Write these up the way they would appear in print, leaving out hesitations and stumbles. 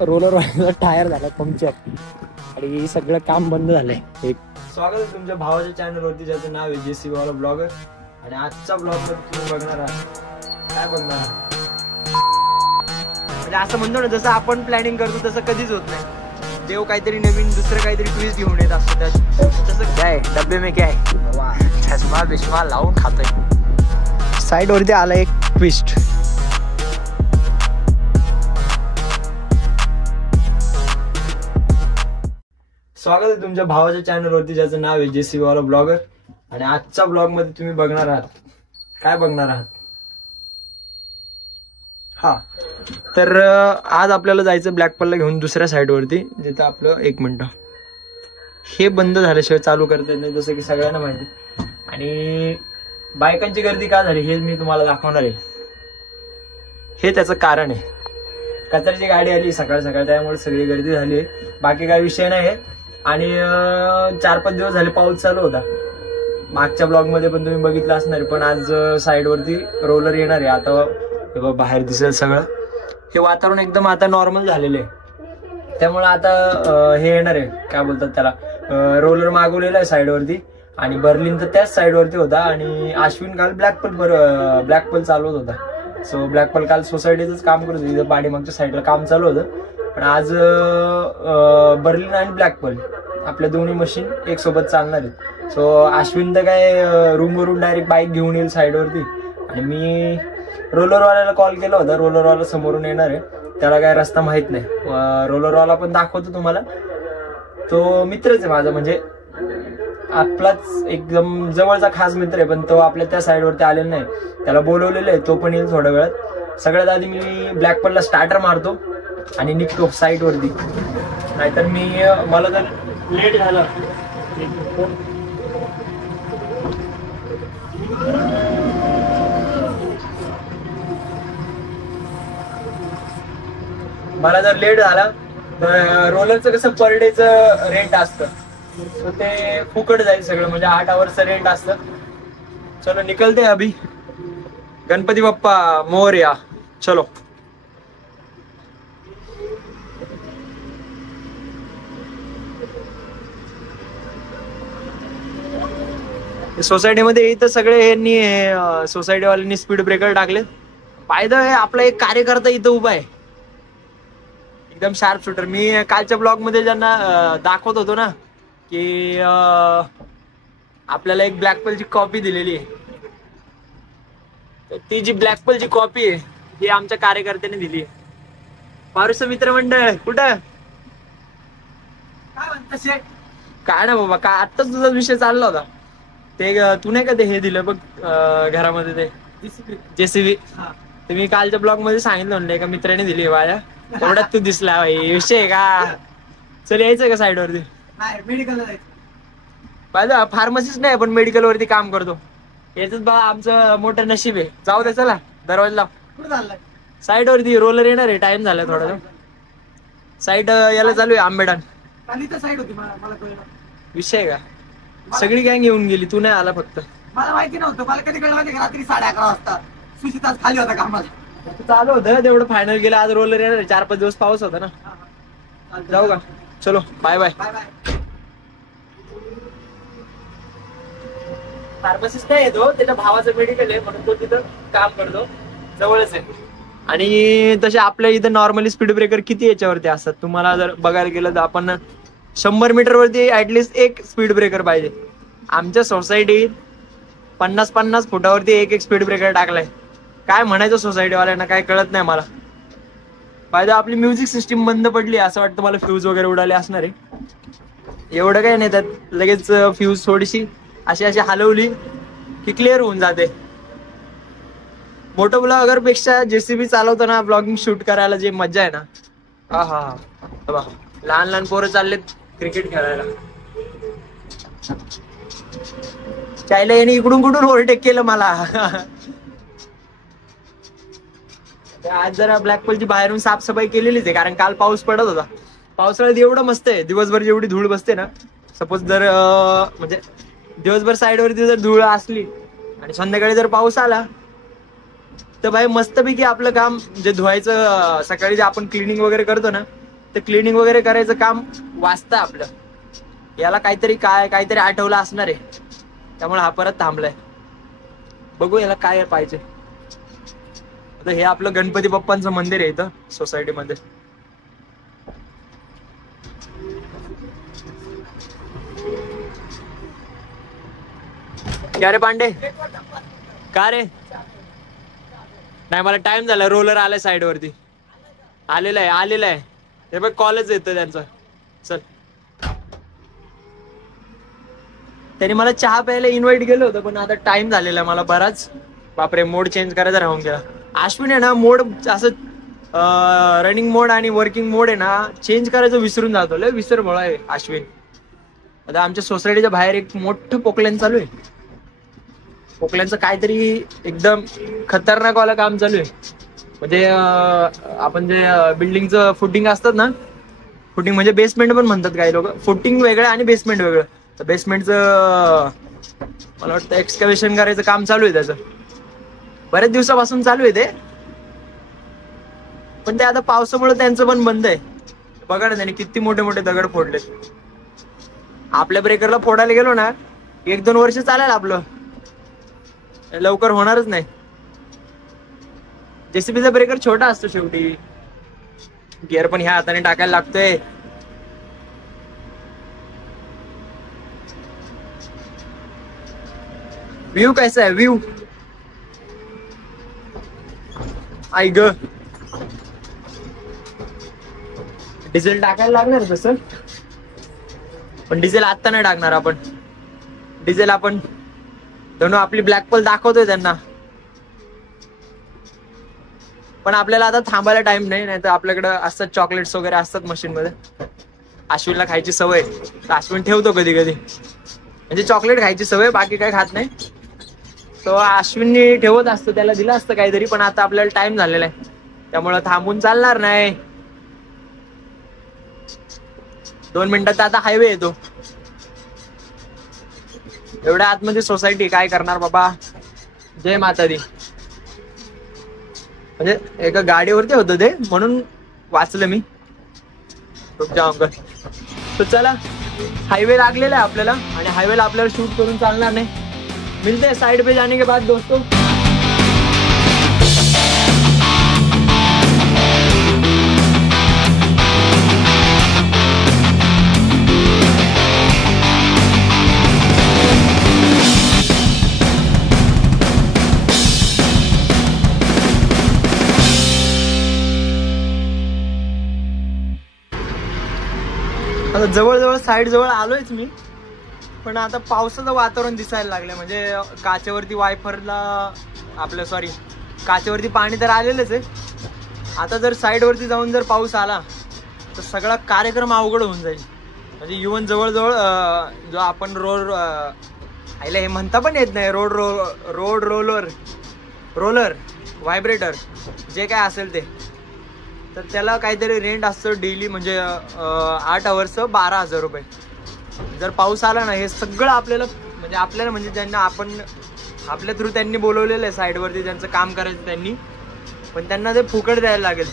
Roller tyre झाला puncture आणि सगळं काम बंद झालंय. स्वागत आहे तुमच्या भावाच्या चॅनलवरती, ज्याचं नाव आहे JCB वाला ब्लॉगर. आणि आजच्या ब्लॉग मध्ये तुम्ही बघणार आहात काय बघणार आहात म्हणजे असं म्हणतो ना, जसं आपण प्लॅनिंग करतो तसं कधीच होत नाही. देव काहीतरी नवीन दुसरं काहीतरी ट्विस्ट घेऊन येत असतो त्यात. तसं काय डब्बे में काय चष्मा बिष्मा लावून खातोय. साईड वरती आला एक ट्विस्ट. स्वागत आहे तुमच्या भावाच्या चॅनलवरती, ज्याचं नाव आहे JCB वाला ब्लॉगर. आणि आजच्या ब्लॉग मध्ये तुम्ही बघणार आहात काय बघणार आहात तर आज आपल्याला जायचं ब्लॅकपॉलला घेऊन दुसऱ्या साईड वरती, जिथं आपलं 1 मिनिट हे बंद झाल्याशिवाय चालू करता येत नाही, जसं की सगळ्यांना माहिती. आणि बायकांची गर्दी का झाली हे मी तुम्हाला दाखवणार आहे. हे त्याचं कारण आहे. कचऱ्याची गाडी आली सकाळ सकाळ, त्यामुळे सगळी गर्दी झाली. बाकी काही विषय नाही. आणि 4-5 दिवस झाले पाऊस चालू होता. मागच्या ब्लॉग मध्ये पण तुम्ही बघितलं असणार. पण आज साईड वरती रोलर येणार आहे. आता बाहेर दिसेल सगळं. हे वातावरण एकदम आता नॉर्मल झालेलं आहे, त्यामुळे आता हे येणार आहे, काय बोलतात त्याला, रोलर मागवलेला आहे साईड वरती. आणि बर्लिन तर त्याच साईड वरती होता. आणि अश्विन काल ब्लॅकपल चालवत होता. सो ब्लॅकपल काल सोसायटीच काम करत होती, तिथं पाठीमागच्या साईडला काम चालू होतं. पण आज बर्लिन आणि ब्लॅकपल आपल्या दोन्ही मशीन एक सोबत चालणार आहेत. सो अश्विन तर काय रूमवरून डायरेक्ट बाईक घेऊन येईल साईडवरती. आणि मी रोलरवाल्याला कॉल केला होता. रोलरवाला समोरून येणार आहे, त्याला काय रस्ता माहित नाही. रोलरवाला पण दाखवतो तुम्हाला. तो मित्रच आहे माझा, म्हणजे आपलाच एकदम जवळचा खास मित्र आहे. पण तो आपल्या त्या साईडवरती आलेला नाही, त्याला बोलवलेलं आहे. तो पण येईल थोड्या वेळात. सगळ्यात आधी मी ब्लॅकपॉलला स्टार्टर मारतो आणि निघतो साईड वरती. नाहीतर मला जर लेट झालं, तर रोलरचं कसं पर डेचं रेंट असतं, तर ते फुकट जाईल सगळं. म्हणजे 8 आवर्सचं रेंट असतं. चलो निकलते अभी. गणपती बाप्पा मोरया. चलो. सोसायटीमध्ये इथं सगळे यांनी सोसायटीवाल्यांनी स्पीड ब्रेकर टाकले. फायदा आहे, आपला एक कार्यकर्ता इथं उभा आहे, एकदम शार्प शूटर. मी कालच्या ब्लॉग मध्ये ज्यांना दाखवत होतो ना की आपल्याला एक ब्लॅकपलची कॉपी दिलेली आहे. तर ती जी ब्लॅकपलची कॉपी आहे ती आमच्या कार्यकर्त्याने दिली आहे. पारुस मित्रमंडळ कुठं काय म्हणत काय ना बाबा, काय आत्ताच तुझा विषय चालला होता. ते तू नाही का ते हे दिलं बघ घरामध्ये, ते JCB. ते मी कालच्या ब्लॉग मध्ये सांगितलं म्हणलं एका मित्राने दिली वाया. एवढ्यात तू दिसला विषय का. चल यायचं का साईड वरती. मेडिकल पाहिजे फार्मसिस्ट नाही पण मेडिकल वरती काम करतो. याच बा आमचं मोठं नशीब आहे. जाऊ दे चला, दरवाजा लाव. साईड वरती रोलर येणार आहे, टाइम झाला थोडा. साईड याला चालू आहे आंबेडान. साईड होती मला विषय का, सगळी गँग येऊन गेली, तू नाही आला फक्त. मला माहिती नव्हतं. मला कधी कळलं माहिती, रात्री 11:30 वाजता सुशिता खाली होता कामाला. चालू होतं तेवढं फायनल गेलं. आज रोलर येणार आहे. 4-5 दिवस पाऊस होता ना. जाऊ का, चलो बाय बाय. फार्मसिस्ट नाही येतो, त्याच्या भावाचं मेडिकल आहे म्हणून तो तिथं काम करतो, जवळच आहे. आणि तसे आपल्या इथं नॉर्मली स्पीड ब्रेकर किती याच्यावरती असतात तुम्हाला जर बघायला गेलं तर आपण 100 मीटर वरती ऍटलिस्ट एक स्पीड ब्रेकर पाहिजे. आमच्या सोसायटीत 50-50 फुटावरती एक स्पीड ब्रेकर टाकलाय. काय म्हणायचं सोसायटीवाल्यांना काय कळत नाही मला. पाहिजे आपली म्युझिक सिस्टीम बंद पडली असं वाटतं मला. फ्यूज वगैरे उडाले असणार आहे. एवढं काय नाही, त्यात लगेच फ्यूज थोडीशी अशी हलवली की क्लिअर होऊन जाते. मोठं ब्लॉगर पेक्षा JCB चालवताना ब्लॉगिंग शूट करायला जे मजा आहे ना, हा. लहान लहान पोरं चाललेत क्रिकेट खेळायला. चायला यांनी इकडून कुठून ओव्हरटेक केलं मला. आज जरा ब्लॅकपलची बाहेरून साफसफाई केलेलीच आहे, कारण काल पाऊस पडत होता. पावसाळ्यात एवढं मस्त आहे, दिवसभर जेवढी धूळ बसते ना, सपोज जर म्हणजे दिवसभर साईडवरती जर धूळ असली आणि संध्याकाळी जर पाऊस आला तर भाई मस्तपैकी आपलं काम जे धुवायचं सकाळी जे आपण क्लिनिंग वगैरे करतो ना तर क्लिनिंग वगैरे करायचं काम वाचतं आपलं. याला काहीतरी आठवलं असणार आहे, त्यामुळे हा परत थांबलाय. बघू याला काय पाहिजे. आता हे आपलं गणपती बाप्पांचं मंदिर आहे इथं सोसायटीमध्ये. क्या रे पांडे, का रे? नाही मला टाइम झाला. रोलर आलाय साइड वरती, आलेला आहे. हे बघ कॉलेज येतं त्यांचं. चल, त्यांनी मला चहा प्यायला इन्व्हाइट केलं होतं, पण आता टाइम झालेला आहे मला बराच. बापरे, मोड चेंज करायचा राहून गेला. अश्विन आहे ना, मोड असं रनिंग मोड आणि वर्किंग मोड आहे ना चेंज करायचं विसरून जातो. लय विसरभोळा आहे अश्विन. आता आमच्या सोसायटीच्या बाहेर एक मोठं पोकलॅन चालू आहे. पोकलॅनचं काहीतरी एकदम खतरनाक वाला काम चालू आहे. म्हणजे आपण जे बिल्डिंगचं फुटिंग असतात ना, फुटिंग म्हणजे बेसमेंट पण म्हणतात काही लोक. फुटिंग वेगळं आणि बेसमेंट वेगळं. तर बेसमेंटचं मला वाटतं एक्सकॅव्हेशन करायचं काम चालू आहे. त्याचं बऱ्याच दिवसापासून चालू आहे ते, पण ते आता पावसामुळे त्यांचं पण बंद आहे. बघा ना, त्यांनी किती मोठे मोठे दगड फोडले. आपल्या ब्रेकरला फोडायला गेलो ना, 1-2 वर्ष चालेल आपलं, लवकर होणारच नाही. जेसीबीचा ब्रेकर छोटा असतो शेवटी. गिअर पण ह्या हाताने टाकायला लागतोय. व्ह्यू कैसा आहे? व्ह्यू आई ग. डिझेल टाकायला लागणार तसं, पण डिझेल आत्ता नाही टाकणार आपण. डिझेल आपण दोनों आपली ब्लॅक पल दाखवतोय त्यांना, पण आपल्याला आता थांबायला टाइम नाही तर आपल्याकडे असतात चॉकलेट्स वगैरे असतात मशीन मध्ये. अश्विनला खायची सवय, तर अश्विन ठेवतो कधी कधी. म्हणजे चॉकलेट खायची सवय, बाकी काही खात नाही. तो अश्विनने ठेवत असतो, त्याला दिलं असतं काहीतरी, पण आता आपल्याला टाइम झालेला आहे त्यामुळे थांबून चालणार नाही. 2 मिनिटात आता हायवे येतो. एवढ्या आतमध्ये सोसायटी, काय करणार बाबा. जय माता दी. म्हणजे एका गाडीवरती होतं ते, म्हणून वाचलं मी. तर चला, हाईवे लागलेला आहे आपल्याला, आणि हाईवेला आपल्याला शूट करून चालणार नाही. मिलते हैं साइड पे जाने के बाद दोस्तों. आता जवळ साईड जवळ आलोयच मी, पण आता पावसाचं वातावरण दिसायला लागलं. म्हणजे काचेवरती काचेवरती पाणी तर आलेलंच आहे. आता जर साईडवरती जाऊन जर पाऊस आला तर सगळा कार्यक्रम अवघड होऊन जाईल. म्हणजे इव्हन जवळजवळ जो आपण आयला हे म्हणता पण येत नाही, रोलर व्हायब्रेटर जे काय असेल ते, तर त्याला काहीतरी रेंट असतं डेली. म्हणजे 8 आवर्सचं 12,000 रुपये. जर पाऊस आला ना, हे सगळं आपल्याला म्हणजे ज्यांना आपण आपल्या थ्रू त्यांनी बोलवलेलं आहे साईडवरती, ज्यांचं काम करायचं त्यांनी, पण त्यांना ते फुकट द्यायला लागेल.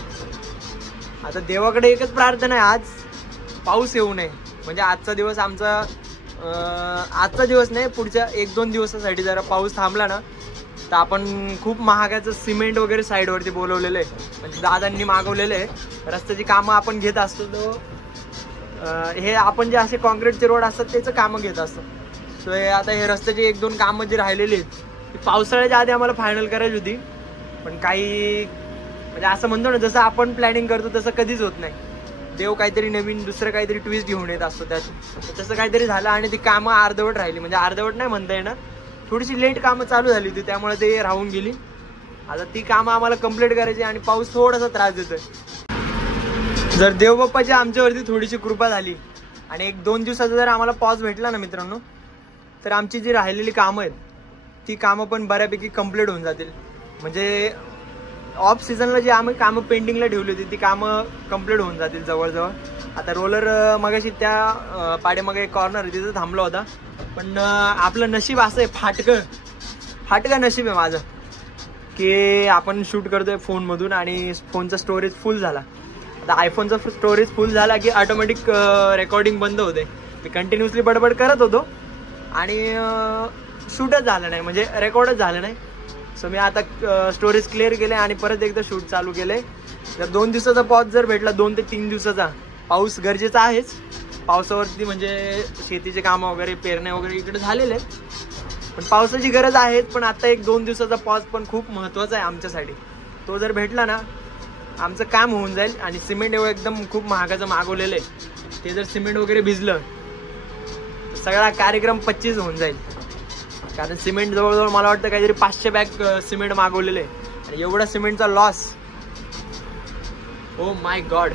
आता देवाकडे एकच प्रार्थना आहे, आज पाऊस येऊ नये. म्हणजे आजचा दिवस आमचा आजचा दिवस नाही, पुढच्या 1-2 दिवसासाठी जरा पाऊस थांबला ना, तर आपण खूप महागाचं सिमेंट वगैरे साईडवरती बोलवलेलं आहे. म्हणजे दादांनी मागवलेलं आहे. रस्त्याची कामं आपण घेत असतो, तो हे आपण जे असे कॉन्क्रीटचे रोड असतात त्याचं कामं घेत असतो. सो आता हे रस्त्याची 1-2 कामं जी राहिलेली आहेत ती पावसाळ्याच्या आधी आम्हाला फायनल करायची होती, पण काही म्हणजे असं म्हणतो ना, जसं आपण प्लॅनिंग करतो तसं कधीच होत नाही. देव काहीतरी नवीन दुसरं काहीतरी ट्विस्ट घेऊन येत असतो त्यात. तसं काहीतरी झालं आणि ती कामं अर्धवट राहिली. म्हणजे अर्धवट नाही म्हणता येणार, थोडीशी लेट कामं चालू झाली होती, त्यामुळे ते राहून गेली. आता ती कामं आम्हाला कंप्लीट करायची आणि पाऊस थोडासा त्रास देतोय. जर देवबाप्पाची आमच्यावरती थोडीशी कृपा झाली आणि 1-2 दिवसाचा जर आम्हाला पॉज भेटला ना मित्रांनो, तर आमची जी राहिलेली कामं आहेत ती कामं पण बऱ्यापैकी कंप्लीट होऊन जातील. म्हणजे ऑफ सीझनला जी आम्ही कामं पेंडिंगला ठेवली होती ती कामं कंप्लीट होऊन जातील जवळजवळ. आता रोलर मगाशी त्या पाठीमागे एक कॉर्नर आहे तिथं थांबला होता, पण आपलं नशीब असं आहे, फाटकं नशीब आहे माझं, की आपण शूट करतोय फोनमधून आणि फोनचा स्टोरेज फुल झाला. आता आयफोनचा स्टोरेज फुल झाला की ऑटोमॅटिक रेकॉर्डिंग बंद होते. मी कंटिन्युअसली बडबड करत होतो आणि शूटच झालं नाही, म्हणजे रेकॉर्डच झालं नाही. सो मी आता स्टोरेज क्लिअर केले आणि परत एकदा शूट चालू केले. जर 2 दिवसाचा पॉज जर भेटला, 2 ते 3 दिवसाचा, पाऊस गरजेचा आहेच. पावसावरती म्हणजे शेतीचे कामं वगैरे, पेरण्या वगैरे इकडे झालेले आहेत, पण पावसाची गरज आहे. पण आता 1-2 दिवसाचा पॉज पण खूप महत्त्वाचा आहे आमच्यासाठी. तो जर भेटला ना, आमचं काम होऊन जाईल. आणि सिमेंट एकदम खूप महागाचं मागवलेलं आहे, ते जर सिमेंट वगैरे भिजलं तर सगळा कार्यक्रम 25 होऊन जाईल. कारण सिमेंट जवळजवळ मला वाटतं काहीतरी 500 बॅग सिमेंट मागवलेलं आहे. आणि एवढा सिमेंटचा लॉस, ओ माय गॉड,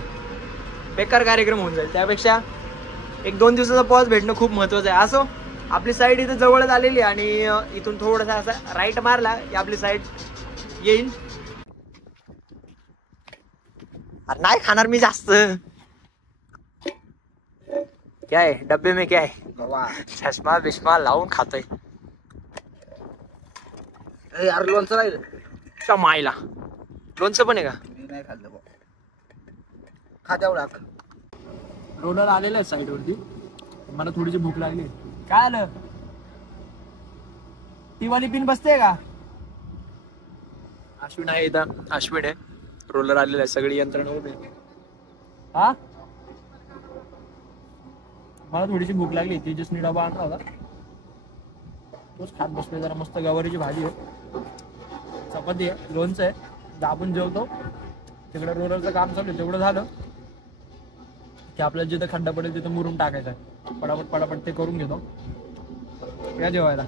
बेकार कार्यक्रम होऊन जाईल. त्यापेक्षा 1-2 दिवसाचा पॉज भेटणं खूप महत्त्वाचं आहे. असो, आपली साईड इथं जवळच आलेली आणि इथून थोडासा असा राईट मारला की आपली साईड येईल. नाही खाणार मी जास्त. क्या आहे डब्बे में, क्या आहे, चष्मा बिष्मा लावून खातोय. यार लोणचं राहिलं मायला, लोणचं पण आहे का? मी नाही खाल्लं बा. खा तेवढा. रोलर आलेला आहे साईड वरती, मला थोडीशी भूक लागली. काय आलं, ती वाली पिन बसते का? अश्विन आहे इथं, अश्विन आहे. रोलर आलेला आहे, सगळी यंत्रणा उभी आहे. हा, मला थोडीशी भूक लागली, तेजसनी डबा आणला होता, तोच खात बसले. जरा मस्त गवारीची भाजी आहे, चपाती आहे, लोणचं आहे. दाबून जेवतो. तिकडे रोलरचं काम चालू आहे, तेवढं झालं की आपल्याला जिथं खड्डा पडेल तिथं मुरुम टाकायचा आहे. पटापट ते करून घेतो. या जेवायला.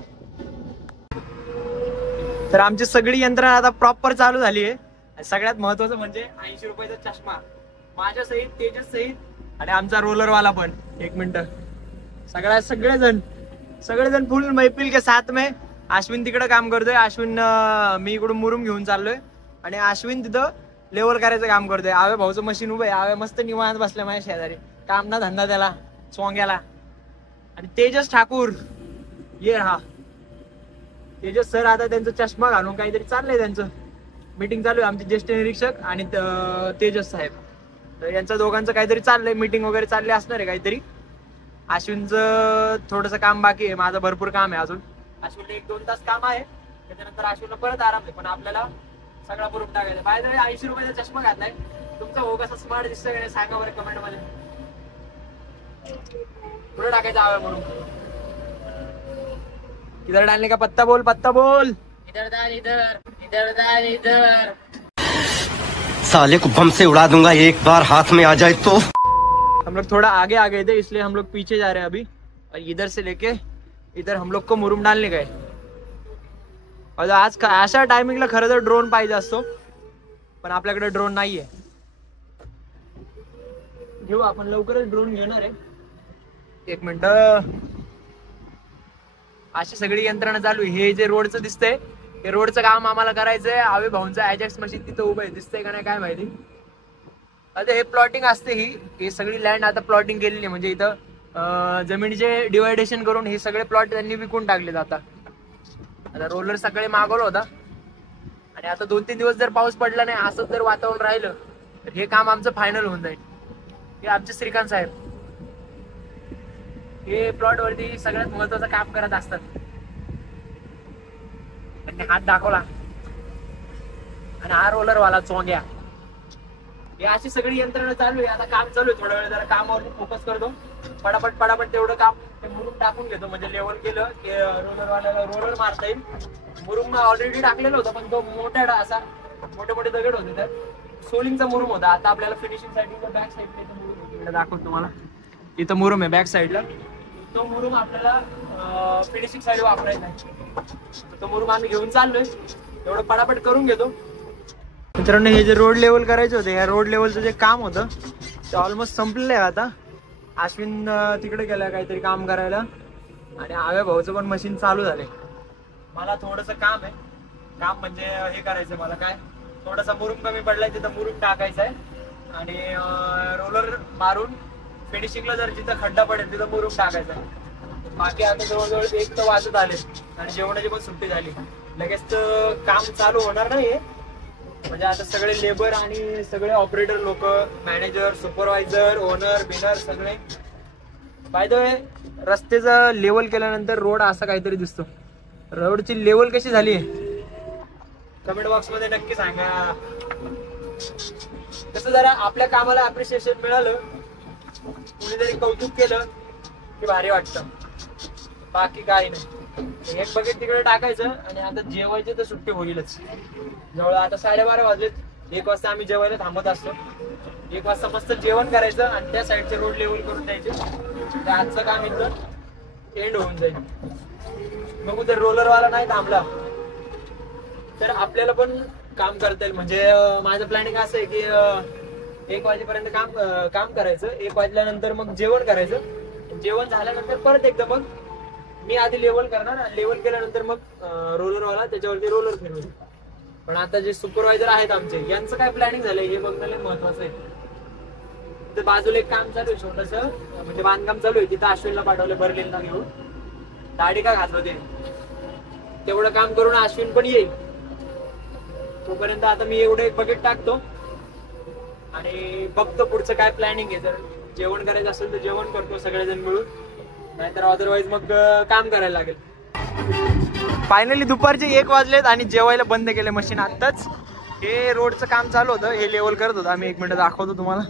तर आमची सगळी यंत्रणा आता प्रॉपर चालू झाली आहे. सगळ्यात महत्वाचं म्हणजे 80 रुपयाचा चष्मा माझ्या सहित, तेजस सहित, आणि आमचा रोलरवाला पण. 1 मिनिट, सगळेजण फुल मैफिल के साथ में. अश्विन तिकडे काम करतोय, मी इकडून मुरुम घेऊन चाललोय आणि अश्विन तिथं लेवल करायचं काम करतोय. आवे भाऊचं मशीन उभं आहे, आवे मस्त निवांत बसल्या माझ्या शेजारी, काम ना धंदा त्याला चोंग्याला. आणि तेजस ठाकूर, ये हा तेजस सर, आता त्यांचा चष्मा घालून काहीतरी चाललंय, त्यांचं मीटिंग चालू आहे. आमचे ज्येष्ठ निरीक्षक आणि तेजस साहेब, तर यांच्या दोघांचं काहीतरी चाललंय, मीटिंग वगैरे चालली असणार आहे काहीतरी. अश्विनचं थोडंसं काम बाकी आहे, माझं भरपूर काम आहे अजून. अश्विनला 1-2 तास काम आहे, त्याच्यानंतर अश्विनला परत आराम आहे. पण आपल्याला सगळा मुरुम टाकायचा. बाय द वे, 80 रुपयाचा चष्मा घातलाय. तुमचा हो कसा स्मार्ट दिसतोय सांगा बरं कमेंट मध्ये. पुढे टाकायचा हवा म्हणून. किधर डालने का, पत्ता बोल, पत्ता बोल. इधर डाल, इधर डाल, इधर. साले को बम से उड़ा दूंगा एक बार हाथ में आ जाए तो. हम लोग थोड़ा आगे आ गए थे, इसलिए हम लोग पीछे जा रहे हैं अभी. और इधर से लेके इधर हम लोग को मुरुम डालने गए. और आज अशा टायमिंगला खरं तर ड्रोन पाहिजे असतो, पण आपल्याकडे ड्रोन नाहीये. घेऊ आपण, लवकरच ड्रोन घेणार आहे. 1 मिनिट. अशी सगळी यंत्रणा चालू आहे. हे जे रोडचं दिसतंय, हे रोडचं काम आम्हाला करायचंय. आवे भाऊंचं अजॅक्स मशीन तिथं उभं आहे, दिसतंय का नाही काय माहिती. आता हे प्लॉटिंग असते, ही सगळी लँड आता प्लॉटिंग केलेली आहे. म्हणजे इथं जमिनीचे डिवायडेशन करून हे सगळे प्लॉट त्यांनी विकून टाकले. आता रोलर सकाळी मागवलं होता आणि आता 2-3 दिवस जर पाऊस पडला नाही, असंच जर वातावरण राहिलं तर हे काम आमचं फायनल होऊन जाईल. हे आमचे श्रीकांत साहेब, हे प्लॉट वरती सगळ्यात महत्वाचं काम करत असतात. त्यांनी हात दाखवला आणि हा रोलर वाला चोंग्या. हे अशी सगळी यंत्रणा चालू आहे. आता काम चालू आहे, थोडा वेळ जरा कामावरती फोकस करतो. पटापट तेवढं काम मुरुम टाकून घेतो, म्हणजे लेवल केलं की रोलरवाल्याला रोलर मारता येईल. मुरुम ऑलरेडी टाकलेलं होतं, पण तो मोठा असा मोठे दगड होते, तर सोलिंगचा मुरुम होता. आता आपल्याला फिनिशिंग साठी बॅक साईडला दाखवतो तुम्हाला. इथं मुरुम आहे बॅक साईडला, तो मुरुम आपल्याला फिनिशिंग साठी वापरायचा आहे. तो मुरुम आम्ही घेऊन चाललोय, तेवढं पटापट करून घेतो. मित्रांनो, हे जे रोड लेवल करायचे होते, ह्या रोड लेवलचं जे काम होतं ते ऑलमोस्ट संपलेलं आहे आता. अश्विन तिकडे गेला काहीतरी काम करायला आणि आव्या भाऊचं पण मशीन चालू झाले. मला थोडंसं काम आहे, काम म्हणजे हे करायचं मला, काय थोडासा मुरुम कमी पडलाय तिथं मुरुम टाकायचा आहे आणि रोलर मारून फिनिशिंगला जर जिथं खड्डा पडेल तिथं मुरुम टाकायचा आहे. बाकी आता जवळजवळ 1 तर वाजत आले आणि जेवणाची पण सुट्टी झाली. लगेच काम चालू होणार नाही, म्हणजे आता सगळे लेबर आणि सगळे ऑपरेटर लोक, मॅनेजर, सुपरवायझर, ओनर बिनर सगळे. बाय द वे, रस्त्याचं लेवल केल्यानंतर रोड असा काहीतरी दिसतो. रोडची लेवल कशी झाली कमेंट बॉक्स मध्ये नक्की सांगा. तसं जरा आपल्या कामाला अप्रिशिएशन मिळालं, कुणीतरी कौतुक केलं की भारी वाटतं. बाकी काही नाही. एक बकेट तिकडे टाकायचं आणि आता जेवायचे तर सुट्टी होईलच. जवळ आता 12:30 वाजलेत. 1 वाजता आम्ही जेवायला थांबत असतो. 1 वाजता मस्त जेवण करायचं आणि त्या साईडचे रोड लेवल करून द्यायचे. तर आजचं काम इथं एंड होऊन जाईल. बघू जर रोलरवाला नाही थांबला तर आपल्याला पण काम करता येईल. म्हणजे माझं प्लॅनिंग असं आहे की 1 वाजेपर्यंत काम करायचं. 1 वाजल्यानंतर मग जेवण करायचं. जेवण झाल्यानंतर परत एकदा मग मी आधी लेवल करणार. लेवल केल्यानंतर मग रोलरवाला त्याच्यावरती रोलर फिरवतो. पण आता जे सुपरवायझर आहेत आमचे, यांचं काय प्लॅनिंग झालंय हे बघणं महत्वाचं आहे. तर बाजूला एक काम चालू आहे छोटस, म्हणजे बांधकाम चालू आहे. तिथं अश्विनला पाठवलं बर्लिनला घेऊन. दाढी का घातलं तेवढं काम करून अश्विन पण येईल. तोपर्यंत आता मी एवढं एक बकेट टाकतो आणि बघतो पुढचं काय प्लॅनिंग आहे. जर जेवण करायचं असेल तर जेवण करतो सगळेजण मिळून, नाहीतर अदरवाईज मग काम करायला लागेल. फायनली दुपारचे 1 वाजलेत आणि जेवायला बंद केले मशीन आत्ताच. हे रोडचं काम चालू होतं, हे लेवल करत होतं आम्ही. 1 मिनिट दाखवतो तुम्हाला.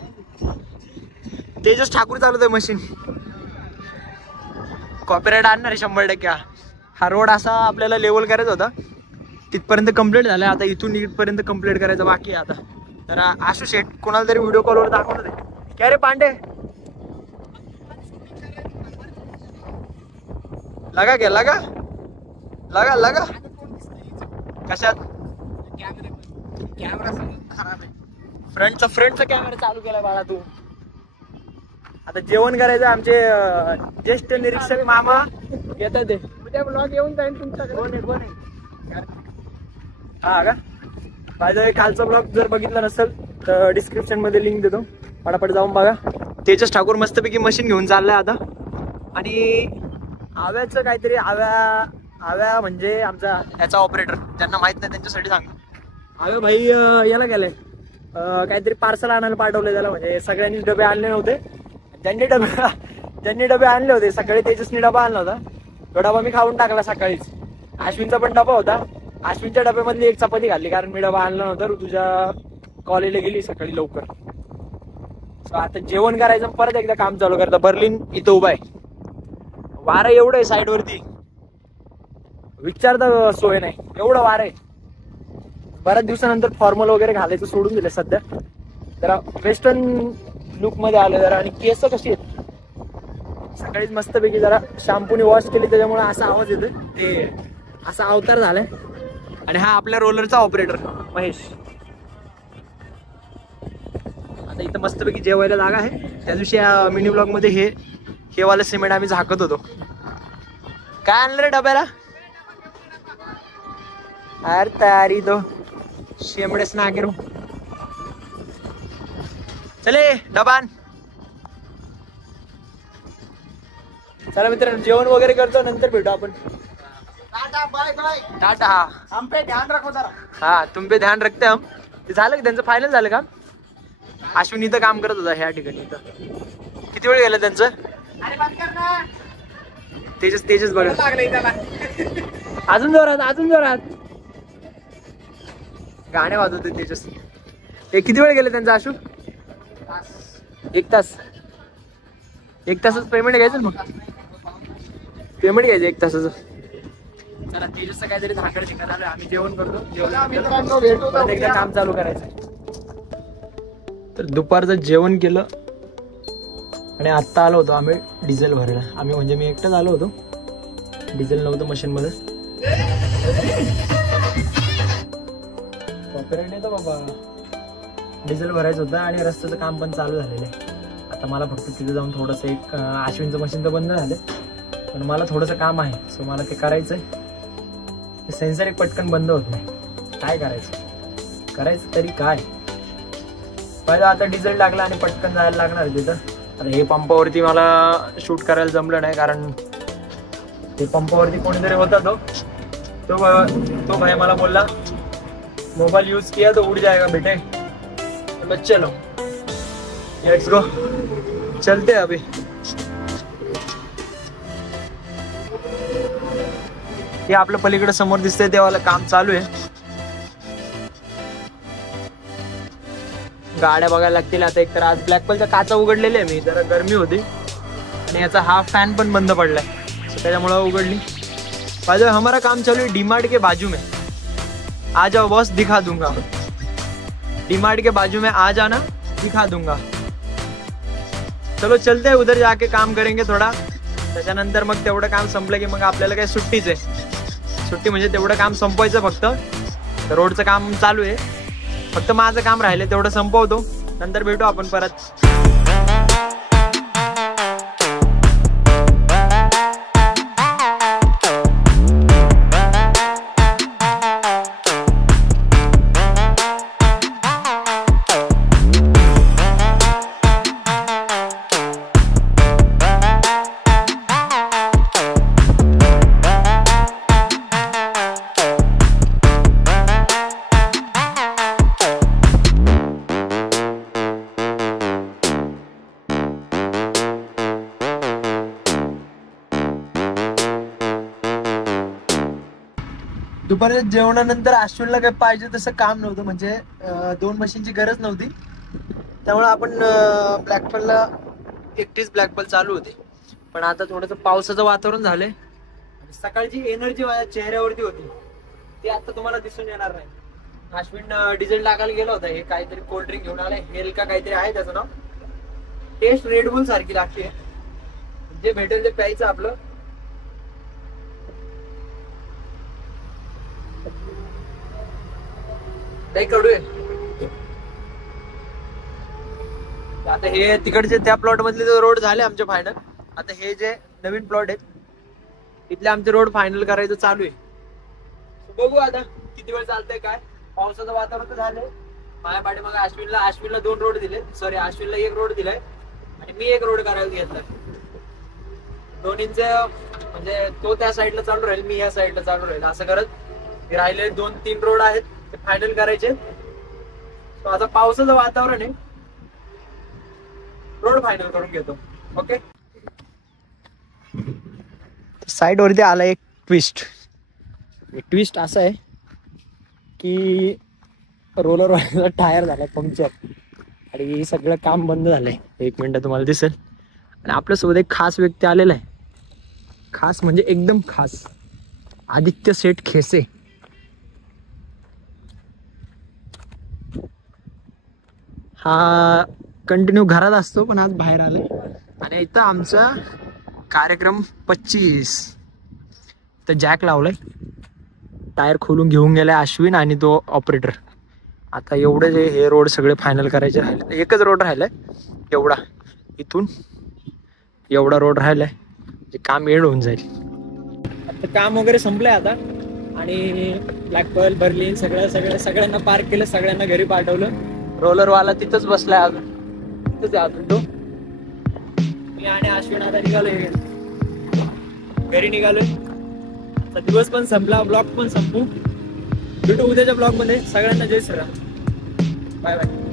तेजस ठाकूर चालवतोय मशीन. कॉपीराइट आणणार 100%. हा रोड असा आपल्याला लेवल करायचा होता, तिथपर्यंत कम्प्लीट झालाय. आता इथून इथपर्यंत कम्प्लीट करायचं बाकी आहे आता. तर आशु शेठ कोणाला तरी व्हिडिओ कॉलवर दाखवत आहे. क्या रे पांडे, लगा क्या लगा लगा लगा कशात? कॅमेरा खराब आहे. फ्रंटचा कॅमेरा चालू केला बाळा तू. आता जेवण करायचं. आमचे ज्येष्ठ निरीक्षक मामा येतात ते. उद्या ब्लॉग येऊन जाईल तुमच्याकडे. कोण आहे? हा का? माझा कालचा ब्लॉग जर बघितला नसेल तर डिस्क्रिप्शन मध्ये लिंक देतो, पटापट जाऊन बघा. तेजस ठाकूर मस्तपैकी मशीन घेऊन चाललाय आता. आणि आव्याचं काहीतरी, आव्या म्हणजे आमचा याचा ऑपरेटर, ज्यांना माहित नाही त्यांच्यासाठी सांगतो. आव्या भाई याला गेलाय, काहीतरी पार्सल आणायला पाठवलंय त्याला. म्हणजे सगळ्यांनी डबे आणले नव्हते. ज्यांनी डबे आणले होते सकाळी, तेजसनी डबा आणला होता. तो डबा मी खाऊन टाकला सकाळीच. अश्विनचा पण डबा होता. अश्विनच्या डब्यामधली 1 चपाती खाल्ली, कारण मी डबा आणला नव्हता. तुझ्या कॉलेजला गेली सकाळी लवकर. आता जेवण करायचं, परत एकदा काम चालू करता. बर्लिन इथं उभा आहे. वारं एवढं आहे साईड वरती, विचारता सोय नाही, एवढं वारं आहे. बऱ्याच दिवसानंतर फॉर्मल वगैरे घालायचं सोडून दिलं सध्या. जरा वेस्टर्न लुक मध्ये आलं जरा. आणि केस कशी आहेत, सकाळीच मस्तपैकी जरा शॅम्पूने वॉश केली त्याच्यामुळे असा आवाज येतोय. ते असा अवतार झालाय. आणि हा आपल्या रोलरचा ऑपरेटर महेश. आता इथं मस्तपैकी जेवायला जागा आहे. त्या दिवशी मिनी ब्लॉग मध्ये हे वाला सिमेंट आम्ही झाकत होतो. काय आणलं रे डब्याला? अरे तयारी तो शेमडेस ना गिरो. चले डबान. चला मित्रांनो, जेवण वगैरे करतो, नंतर भेटू आपण. Tata bye bye. टाटा. हा, हम पे ध्यान रखो जरा. हा तुम पे ध्यान रखते हम. ते झालं की त्यांचं फायनल झालं काम. अश्विन इथं काम करत होता ह्या ठिकाणी. इथं किती वेळ गेलं त्यांचं? अरे बंद कर ना. तेजस बघा. लागले त्याला. अजून जोरात गाणे वाजवते तेजस. हे किती वेळ गेले त्यांचं आशू? 1 तास. 1 तासच पेमेंट घ्यायचं मग. पेमेंट घ्यायचं 1 तासाचं. चला तेजसचं काहीतरी धाकड शिकत आलं. आम्ही जेवण करतो. जेवण एकदा काम चालू करायचं. तर दुपारचं जेवण केलं आणि आत्ता आलो होतो आम्ही डिझेल भरायला. आम्ही म्हणजे मी एकटाच आलो होतो, डिझेल नव्हतं मशीन मध्ये. कॉपीराइट येतो बाबा. डिझेल भरायचं होतं आणि रस्त्याचं काम पण चालू झालेलं आहे. आता मला फक्त तिथे जाऊन थोडंसं एक अश्विनचं मशीन तर बंद झालं, पण मला थोडंसं काम आहे. सो मला ते करायचं आहे. सेन्सर एक पटकन बंद होत नाही. काय करायचं तरी काय. पहिलं आता डिझेल टाकला आणि पटकन जायला लागणार तिथं. आता हे पंपावरती मला शूट करायला जमलं नाही, कारण ते पंपावरती कोणीतरी होता. तो भाई मला बोलला मोबाइल यूज किया तो उड़ जाएगा बेटे, तो बस चलो लेट्स गो, चलते हैं अभी। हे आपलं पलीकडे समोर दिसतंय ते वाला काम चालू आहे, गाड्या बघायला लागतील आता। एक तर आज ब्लॅकपलच्या काचा उघडलेले आहे मी, जरा गरमी होती आणि याचा हा फॅन पण बंद पडलाय त्याच्यामुळे उघडली। बाजू हमारा काम चालू है डीमार्ट के बाजू में, आ जाओ बॉस दिखा दूंगा, डीमार्ट के बाजू में आ जाना दिखा दूंगा। चलो चलते हैं, उधर जाके काम करेंगे थोडा, त्याच्यानंतर मग तेवढं काम संपलं की मग आपल्याला काय सुट्टीच आहे, सुट्टी म्हणजे तेवढं काम संपवायचं फक्त। तर रोडचं काम चालू आहे, फक्त माझं काम राहिलं तेवढं संपवतो, नंतर भेटू आपण परत। दुपारी जेवणानंतर अश्विनला काही पाहिजे तसं काम नव्हतं, म्हणजे 2 मशीनची गरज नव्हती, त्यामुळे आपण ब्लॅकपलला एकटीच ब्लॅकपल चालू होती। पण आता थोडंसं पावसाचं वातावरण झालंय आणि सकाळची एनर्जी माझ्या चेहऱ्यावरती होती ती आता तुम्हाला दिसून येणार नाही। अश्विन डिझेल टाकायला गेला होता, हे काहीतरी कोल्ड्रिंक घेऊन आलाय, हेल का काहीतरी आहे त्याचं नाव, टेस्ट रेडबुल सारखी लागते, जे भेटेल ते प्यायचं आपलं। नाही कडू आहे आता। हे तिकडचे त्या प्लॉट मधले जो रोड झाले आमचे फायनल, आता हे जे नवीन प्लॉट आहेत इथले आमचे रोड फायनल करायचं चालू आहे। बघू आता किती वेळ चालतंय काय, पावसाचं वातावरण तर झालंय। माझ्या पाठी मग अश्विनला 2 रोड दिले, सॉरी अश्विनला 1 रोड दिलाय आणि मी 1 रोड करायला घेतलाय। दोन्हींचे म्हणजे तो त्या साईडला चालू राहील, मी या साईडला चालू राहील, असं करत राहिले 2-3 रोड आहेत ते फायनल करायचे। आता पावसाचं वातावरण आहे, रोड फायनल करून घेतो। ओके, साइड वरती आला एक ट्विस्ट। ट्विस्ट असं आहे की रोलर वाला टायर झालाय पंक्चर आणि सगळं काम बंद झालंय। 1 मिनिट तुम्हाला दिसेल, आणि आपल्यासोबत एक खास व्यक्ती आलेला आहे, खास म्हणजे एकदम खास, आदित्य सेठ खेसे। हा कंटिन्यू घरात असतो पण आज बाहेर आलाय, आणि इथं आमचा कार्यक्रम 25 तर जॅक लावलाय, टायर खोलून घेऊन गेलाय अश्विन आणि तो ऑपरेटर। आता एवढे जे हे रोड सगळे फायनल करायचे राहिले, एकच रोड राहिलाय एवढा, इथून एवढा रोड राहिलाय, जे काम एंड होऊन जाईल। आता काम वगैरे संपलंय आता, आणि ब्लॅकपल बर्लिन सगळ्यांना पार्क केलं, सगळ्यांना घरी पाठवलं। रोलरवाला तिथंच बसलाय अजून, तिथंच अजून तो। मी आणि अश्विन आता निघालोय घरी, निघालोय। आता दिवस पण संपला, ब्लॉग पण संपू, भेटू उद्याच्या ब्लॉग मध्ये। सगळ्यांना जय श्रीराम, बाय बाय।